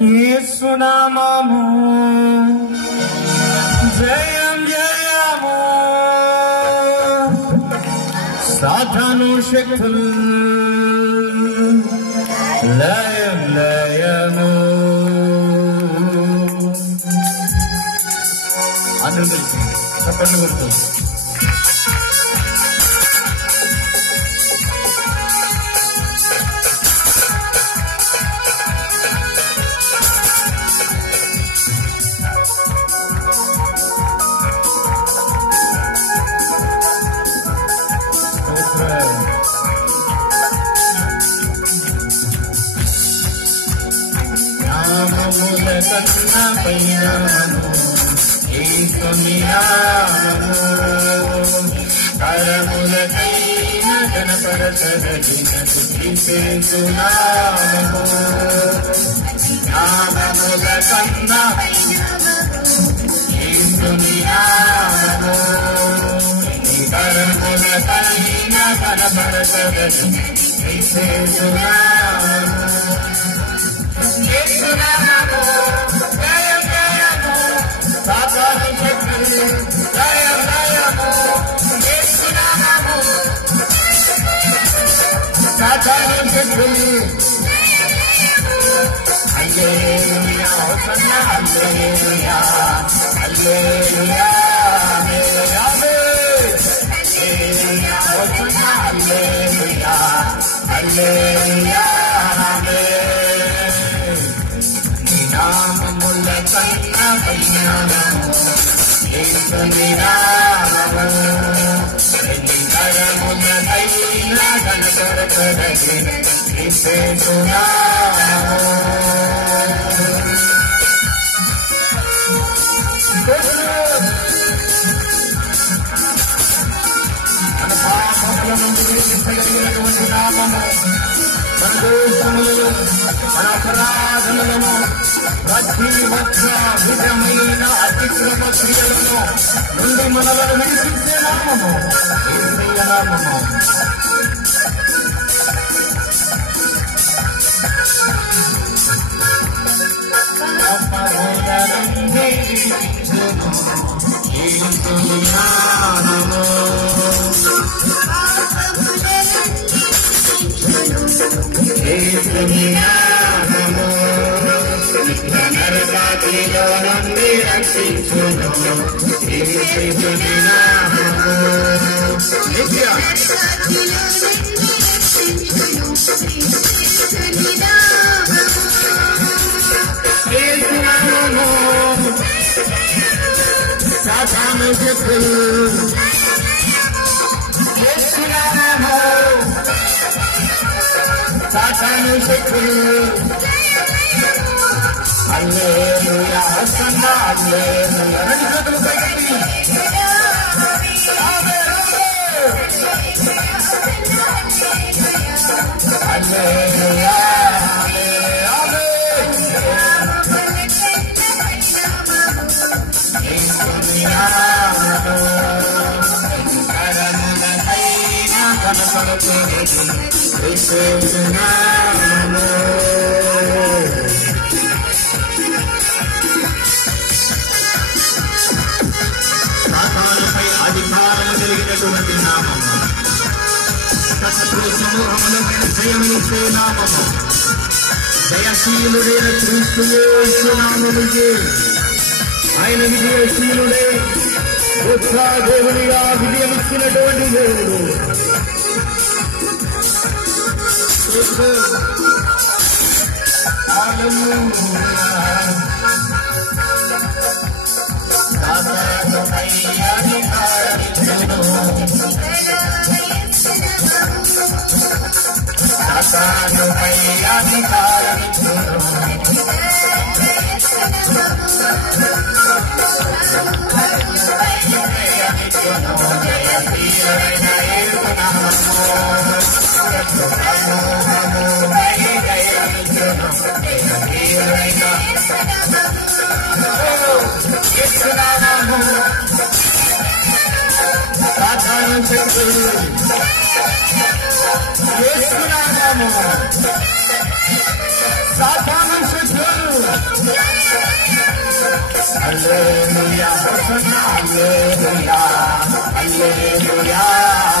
యేసునామము జయం జయము సాతాను శక్తులు లయం లయము అందరూ చప్పట్లు కొడుతూ కన్నా పైనాము ఏసునామము కరములకైన గణపరచదగిన స్తుతించునామము నామముల కన్నా ఏసునామము కరములకైన గణపరచదగిన స్తుతించునామము యేసునామము జయం జయము సాతాను శక్తులు లయం లయము యేసునామము సాతాను శక్తులు హల్లెలూయా హోసన్నా హల్లెలూయా హల్లెలూయా హల్లెలూయా హోసన్నా హల్లెలూయా హల్లెలూయా నామముల కన్నా పైనాము యేసునామము కరములకైన గణపరచదగిన స్తుతించునామము మన పాపముల నుండి విడిపించగలిగినటువంటి నామము మన దోషములను మన అపరాధములను ప్రతి ఒక్క విధమైన అతిక్రమ క్రియలను నుండి మనలను విడిపించే నామము యేసయ్య నామము పాపముల నుండి విడిపించును యేసయ్య నామము యేసయ్య నామము నరకాగ్నిలో నుండి రక్షించును యేసయ్య నామము నిత్య యేసు నామము సాతాను శక్తులు యేసు నామము సాతాను శక్తులు హల్లెలూయా హోసన్నా హల్లెలూయా రెండు చేతులు పైకి హల్లెలూయా కరములకైన గణపరచదగిన యేసునామము సాతానుపై అధికారము కలిగినటువంటి నామము శత్రు సమూహములపైన జయమిచ్చే నామము జయశీలుడైన క్రీస్తు యేసు నామముకి ఆయన విజయశీలుడై ఉత్సాహదేవునిగా విజయమిచ్చినటువంటి దేవుడు సాతానుపై అధికారమిచ్చును సాతాను శక్తులు యేసునామము సాతాను Hallelujah, Hosanna, Hallelujah, Hallelujah, Hallelujah, Hallelujah,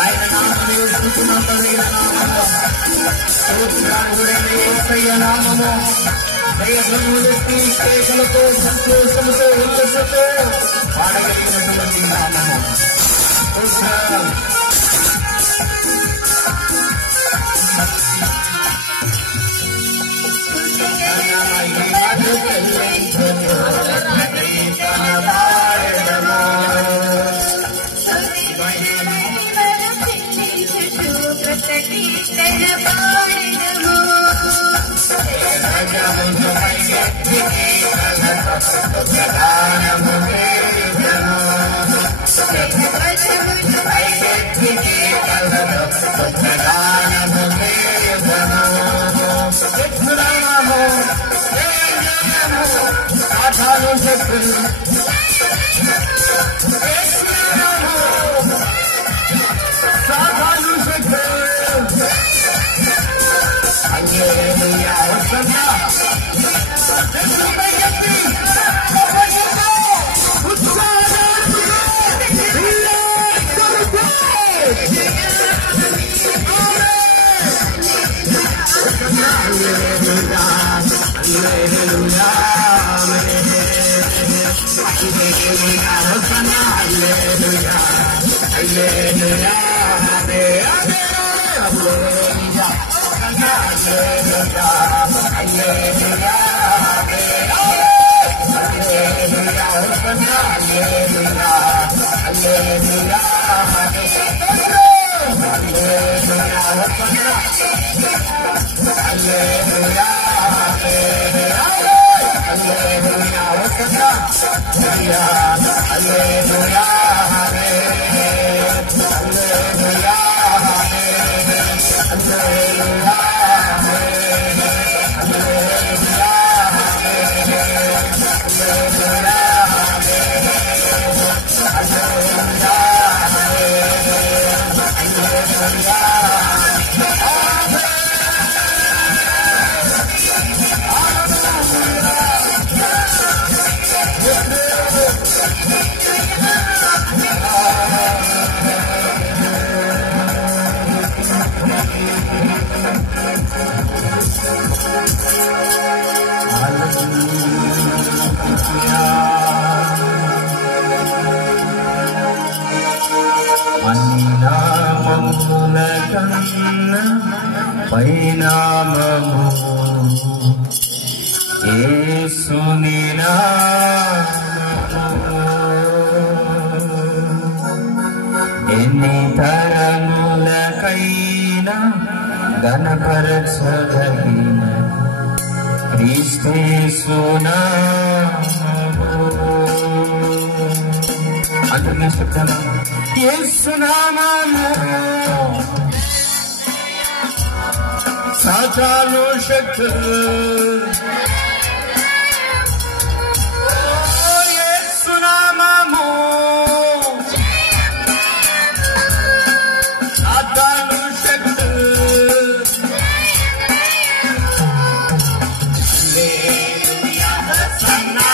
ఆయన నామము యేసుకున్నతమైన నామము స్తోత్రార్హుడైన యేసయ్య నామము దయగలుగులకి కేకలతో సంతోషముతో ఉల్లసంతో పాడగలిగినటువంటి నామము స్తోత్రం పరిణామము యేసుని నామము ఎన్ని తరములకైనా ఘనపరచదగిన క్రీస్తు నామము అందరినీ చెప్తాను యేసు నామము సాతాను శక్తులు యేసు నామము సాతాను శక్తులు హల్లెలూయా హోసన్నా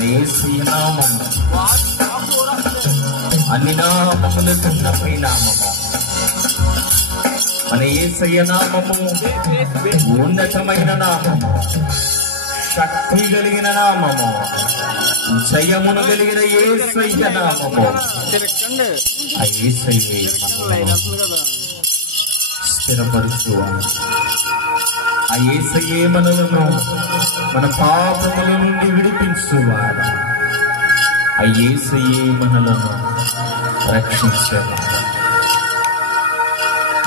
మన యేసయ్య నామము అన్ని నామముల కన్నపై నామము. మన యేసయ్య నామము ఉన్నతమైన నామము, శక్తి కలిగిన నామము, జయమును కలిగిన యేసయ్య నామము. ఆ యేసయ్యే స్థిరపరుచువాడు. ఆ యేసయ్యే మనలను మన పాపముల నుండి విడిపించువాడు. ఆ యేసయ్యే మనలను రక్షించేవాడు.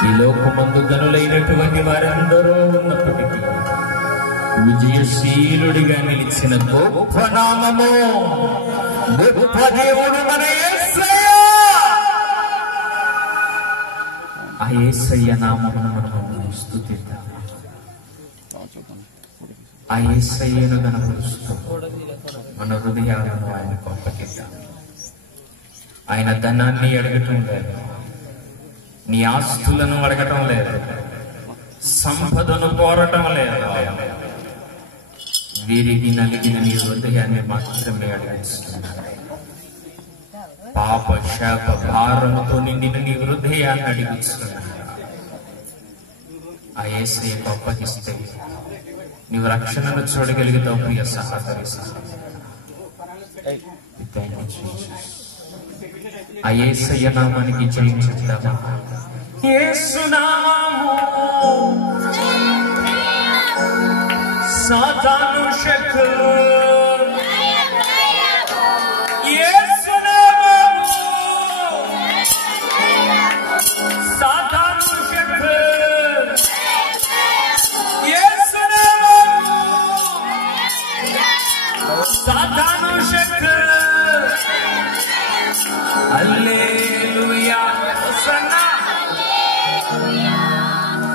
ఈ లోకమందు గనులైనటువంటి వారందరూ ఉన్నప్పటికీ విజయశీలుడిగా నిలిచిన గొప్ప నామము, గొప్ప దేవుడు మన యేసయ్య. ఆ యేసయ్య నామమును మనము స్తుతిద్దాం. ఆ యేసయ్యను కనపరుస్తూ మన హృదయాలను ఆయనకు అప్పగిద్దాం. ఆయన ధనాన్ని అడగటం లేదు, నీ ఆస్తులను అడగటం లేదు, సంపదను కోరటం లేదు. వీరికి నలిగిన నీ హృదయాన్ని మాత్రమే అడిగిస్తున్నాడు. పాప శాప భారముతో నిండిన నీ హృదయాన్ని అడిగిస్తున్నాడు. ఆ యేసయ్యకు అప్పగిస్తే నీవు రక్షణను చూడగలుగుతావు. ప్రియ సహోదరి, ఆ యేసయ్య నామానికి జయించుదామా? యేసు నామము సాతాను శక్తులు, యేసు నామము సాతాను శక్తులు, యేసు నామము సాతాను శక్తులు. హల్లెలూయా, హోసన్నా,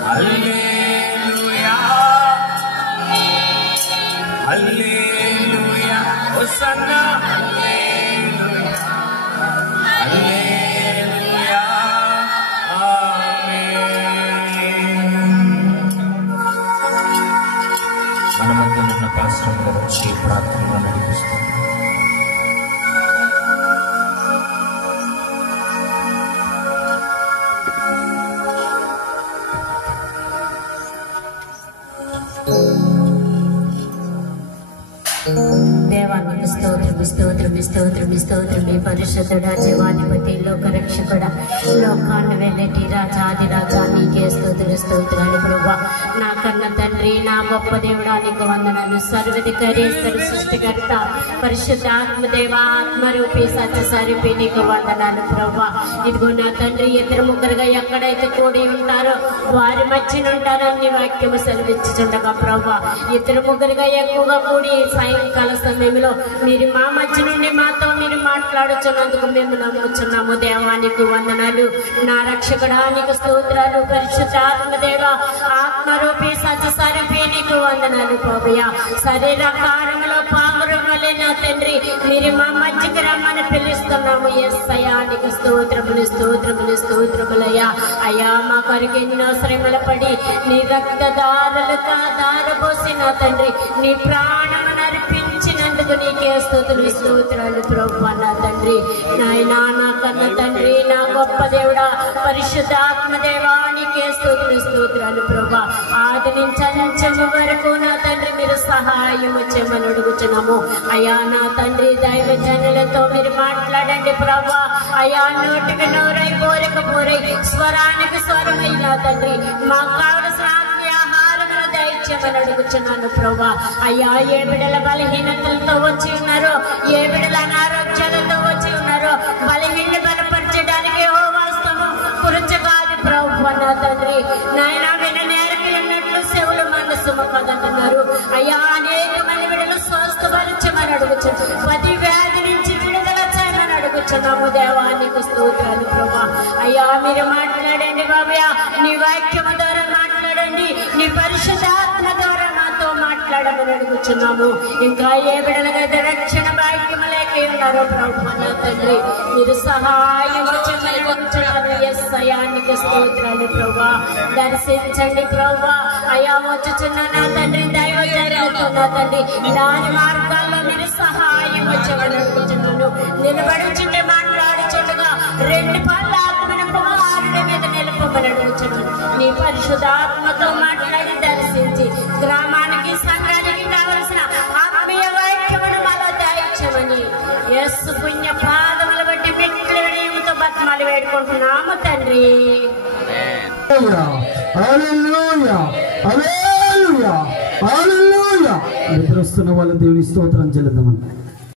హల్లెలూయా, హల్లెలూయా, హోసన్నా, హల్లెలూయా, హల్లెలూయా, ఆమేన్. మన మధ్య ఉన్న పాస్టర్ గారు వచ్చి ప్రార్థనలో నడిపిస్తున్నారు. దేవానికి స్తోత్రం, స్తోత్రం, స్తోత్రం, స్తోత్రం. ఈ పరిశుద్ధుడా, జీవాధిపతి, లోకరక్షకుడా, లోకాన్ని వెళ్ళేటి రాజాది రాజా, నీకే స్తోత్ర స్తోత్రాలు ప్రభువా. నా కన్న తండ్రి, నా గొప్ప దేవుడా, నీకు వందనాలు. సర్వధికారి, సృష్టికర్త, పరిశుద్ధ ఆత్మదేవ, ఆత్మరూపి, సత్యస్వరూపి, నీకు వందనాలు ప్రభువా. ఇదిగో నా తండ్రి, ఇద్దరు ముగ్గురుగా ఎక్కడైతే కూడి ఉంటారో వారి మధ్య ఉంటారని వాక్యము సెలవిచ్చుచుండగా ప్రభువా, ఇద్దరు ముగ్గురుగా ఎక్కువగా కూడి సాయంకాల సమయంలో మీరు మా మధ్య నుండి మాతో మీరు మాట్లాడుచున్నందుకు మేము నమ్ముచున్నాము. దేవానికి వందనాలు. నా రక్షకుడానికి స్తోత్రాలు. పరిశుద్ధాత్మదేవ, ఆత్మరూపి, సత్యస్వరూపి, నీకు వందనాలు ప్రభువా. శరీరాకారంలో పావురం వలె నా తండ్రి మీరు మా మధ్యకి రమ్మని పిలుస్తున్నాము. యేసయ్యా, నీకు స్తోత్రములు, స్తోత్రములు, స్తోత్రములయ్యా. అయ్యా, మా కొరకు ఎన్నో శ్రమలు పడి నీ రక్తదారులకు ఆధారపోసి నా తండ్రి నీ ప్రాణమును అర్పించినందుకు నీకే స్తుతులు, స్తోత్రాలు ప్రభువా. నా తండ్రి, నాయనా, నా కన్న తండ్రి, నా గొప్ప దేవుడా, పరిశుద్ధాత్మదేవా, నీకే స్తుతులు, స్తోత్రాలు ప్రభువా. ఆది నుంచి అంచెము వరకు నా తండ్రి మీరు సహాయం చేయమని అడుగుచున్నాము. అయ్యా నా తండ్రి, దైవ జనులతో మీరు మాట్లాడండి ప్రభువా. అయ్యా, నోటికి నోరై, బోరకు బోరై, స్వరానికి స్వరమై నా తండ్రి మా కావలసిన ఆహారమును దయచేయమని అడుగుచున్నాను ప్రభువా. అయ్యా, ఏ బిడ్డల బలహీనతలతో వచ్చి ఉన్నారో, ఏ బిడ్డల అనారోగ్యాలతో వచ్చి ఉన్నారో, బలహీన బలపరచడానికి ఓ వాస్తవం పురుచగాది ప్రభువా. నా తండ్రి, నాయన విన నేరకి ఉన్నట్లు చెవులు మనసు మొక్కదంటున్నారు. అయ్యా, అనేక మంది బిడ్డలు స్వస్థపరచమని అడుగుచు, ప్రతి వ్యాధి నుంచి విడుదల చేయమని అడుగుచున్నాము. దేవానికి స్తోత్రాలు ప్రభువా. అయ్యా, మీరు మాట్లాడండి బాబయ్యా, నీ వాక్యము ద్వారా మాట్లాడండి, నీ పరిశుద్ధాత్మ ద్వారా మాతో మాట్లాడమని అడుగుచున్నాము. ఇంకా ఏ బిడ్డలకైతే రక్షణ భాగ్యము లేక ఉన్నారో ప్రభువా, నా తండ్రి మీరు సహాయం చేయమని యేసయ్యానికి స్తోత్రాలు ప్రభువా. దర్శించండి ప్రభువా. అయ్యా, వచ్చుచున్న నా తండ్రి దైవ జరుగుతున్న తండ్రి దాని మార్గాల్లో మీరు సహాయం వచ్చేవాడు నిలబడుచుండే మాట్లాడుచుండగా 2 పళ్ళ ఆత్మన కుమారుడి మీద నిలపబడి అడుగుచుండు. నీ పరిశుద్ధాత్మతో మాట్లాడి దర్శించి గ్రామానికి సంఘానికి కావలసిన ఆత్మీయ వాక్యమును మాలో దాయిచ్చమని యేసు పుణ్య పాదముల బట్టి మిక్కిలి వినయముతో బతిమాలి వేడుకుంటున్నాము తండ్రి. నిద్రొస్తున్న వాళ్ళు దేవుని స్తోత్రం చెల్లిద్దామని